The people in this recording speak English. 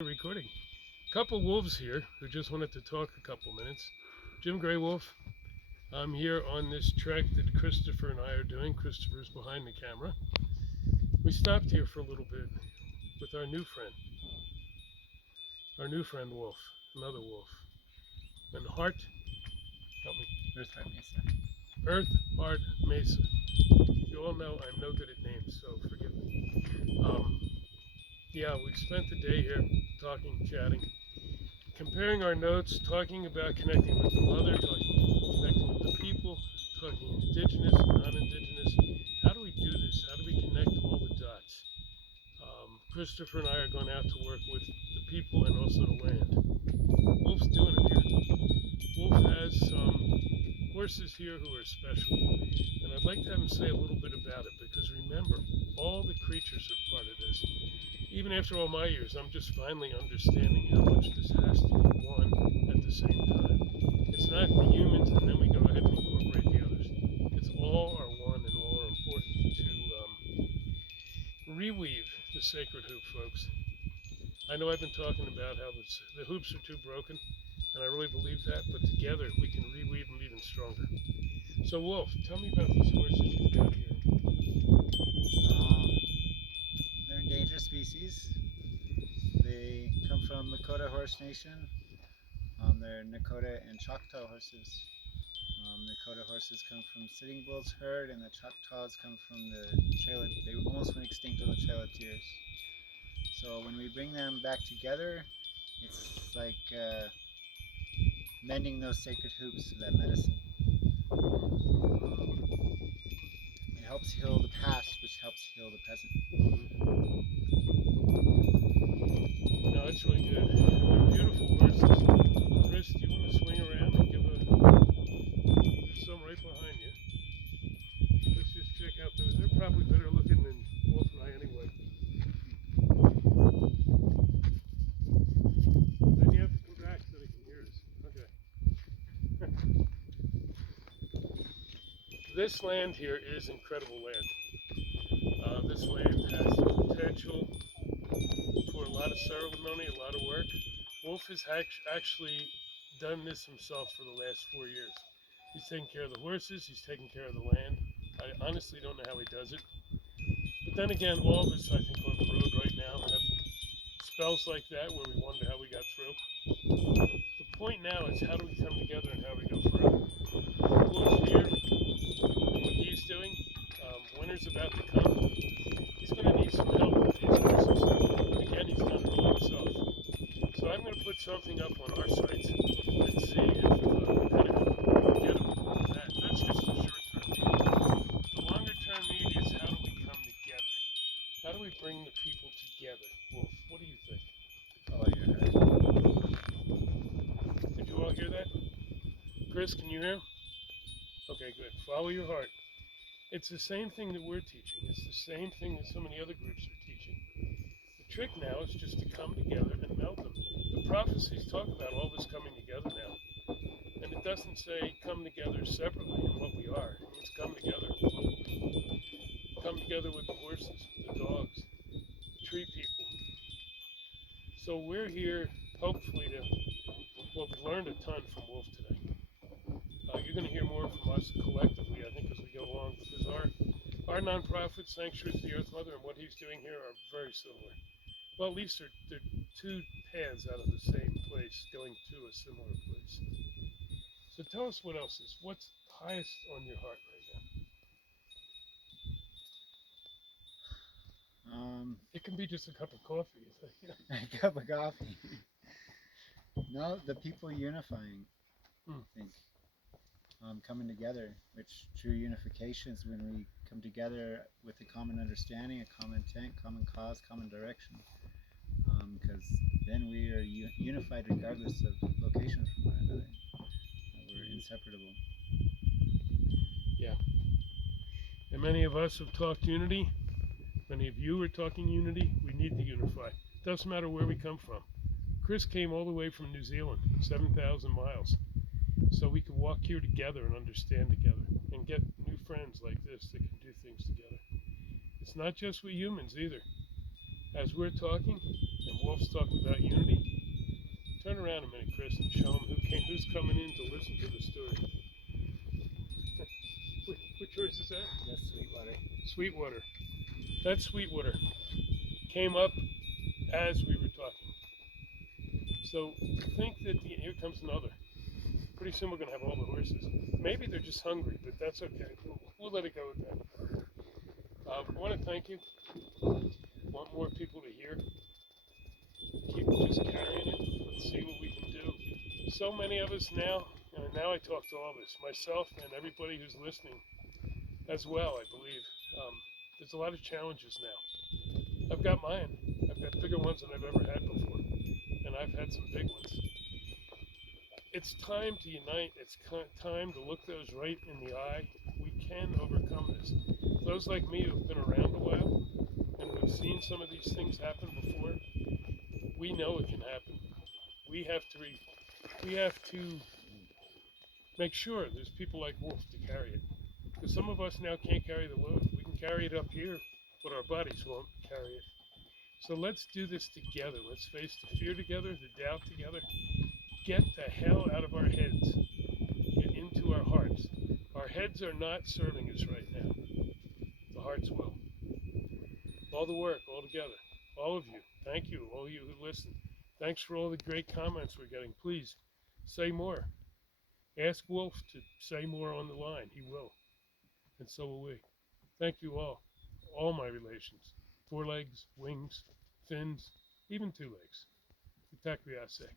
Recording. Couple wolves here who just wanted to talk a couple minutes. Jim Gray Wolf. I'm here on this trek that Christopher and I are doing. Christopher's behind the camera. We stopped here for a little bit with our new friend Wolf, another wolf. And Heart, help me. Earth Heart Mesa. Earth Heart Mesa. You all know I'm no good at names, so forgive me. Yeah, we've spent the day here talking, chatting, comparing our notes, talking about connecting with the mother, connecting with the people, talking indigenous and non-indigenous. How do we do this? How do we connect all the dots? Christopher and I are going out to work with the people and also the land. Wolf's doing it here. Wolf has some horses here who are special, and I'd like to have him say a little bit about it, because remember, all the creatures are part of this. Even after all my years, I'm just finally understanding how much this has to be one at the same time. It's not the humans and then we go ahead and incorporate the others. It's all are one and all are important to reweave the sacred hoop, folks. I know I've been talking about how the hoops are too broken, and I really believe that, but together we can reweave them even stronger. So Wolf, tell me about these horses you've got here. They're endangered species. They come from Lakota Horse Nation. They're Nakota and Choctaw horses. Nakota horses come from Sitting Bull's herd, and the Choctaws come from the Trail. They almost went extinct on the Trail of Tears. So when we bring them back together, it's like mending those sacred hoops of that medicine. It helps heal the past, which helps heal the present. No, it's really good. They're beautiful horses. Chris, do you want to swing around and give there's some right behind you. Let's just check out those. They're probably better looking than Wolf and I anyway. Then you have to come back so they can hear us. Okay. This land here is incredible land. This land has the potential for a lot of ceremony, a lot of work. Wolf has actually done this himself for the last 4 years. He's taking care of the horses, he's taking care of the land. I honestly don't know how he does it. But then again, all of us, I think, on the road right now have spells like that where we wonder how we got through. The point now is how do we come together and how do we go further? Wolf's here, and what he's doing, winter's about to come. He's going to need some help with these horses. Again, he's done it all himself. So I'm going to put something up on our site and see if kind of get him. That's just the short-term need. The longer-term need is how do we come together? How do we bring the people together? Wolf, what do you think? Follow your heart. Did you all hear that? Chris, can you hear? Okay, good. Follow your heart. It's the same thing that we're teaching. It's the same thing that so many other groups are teaching. The trick now is just to come together and meld them. The prophecies talk about all this coming together now. And it doesn't say come together separately in what we are. It means come together globally. Come together with the horses, the dogs, the tree people. So we're here hopefully to, well, we learned a ton from Wolf today. You're going to hear more from us collectively, I think, as we go along, because our nonprofit, Sanctuary to the Earth Mother, and what he's doing here are very similar. Well, at least they're two paths out of the same place going to a similar place. So tell us what's highest on your heart right now? It can be just a cup of coffee. A cup of coffee. No, the people unifying, I think. Coming together, which true unification is when we come together with a common understanding, a common intent, common cause, common direction. Because then we are unified regardless of location from one another. We're inseparable. Yeah. And many of us have talked unity. Many of you are talking unity. We need to unify. Doesn't matter where we come from. Chris came all the way from New Zealand, 7,000 miles. So we can walk here together and understand together and get new friends like this that can do things together. It's not just we humans either. As we're talking, and Wolf's talking about unity. Turn around a minute, Chris, and show them who's coming in to listen to the story. Which horse is that? That's Sweetwater. Sweetwater. That Sweetwater came up as we were talking. So think that here comes another. Pretty soon we're going to have all the horses. Maybe they're just hungry, but that's okay. We'll let it go with that. I want to thank you. Want more people to hear. Keep just carrying it. Let's see what we can do. So many of us now, and now I talk to all of us, myself and everybody who's listening as well, I believe. There's a lot of challenges now. I've got mine. I've got bigger ones than I've ever had before. And I've had some big ones. It's time to unite. It's time to look those right in the eye. We can overcome this. Those like me who've been around a while and who've seen some of these things happen before, we know it can happen. We have to make sure there's people like Wolf to carry it. Because some of us now can't carry the load. We can carry it up here, but our bodies won't carry it. So let's do this together. Let's face the fear together, the doubt together. Get the hell out of our heads. Get into our hearts. Our heads are not serving us right now. The hearts will. All the work, all together. All of you. Thank you, all of you who listen. Thanks for all the great comments we're getting. Please, say more. Ask Wolf to say more on the line. He will. And so will we. Thank you all my relations. 4 legs, wings, fins, even 2 legs. Itaquiase.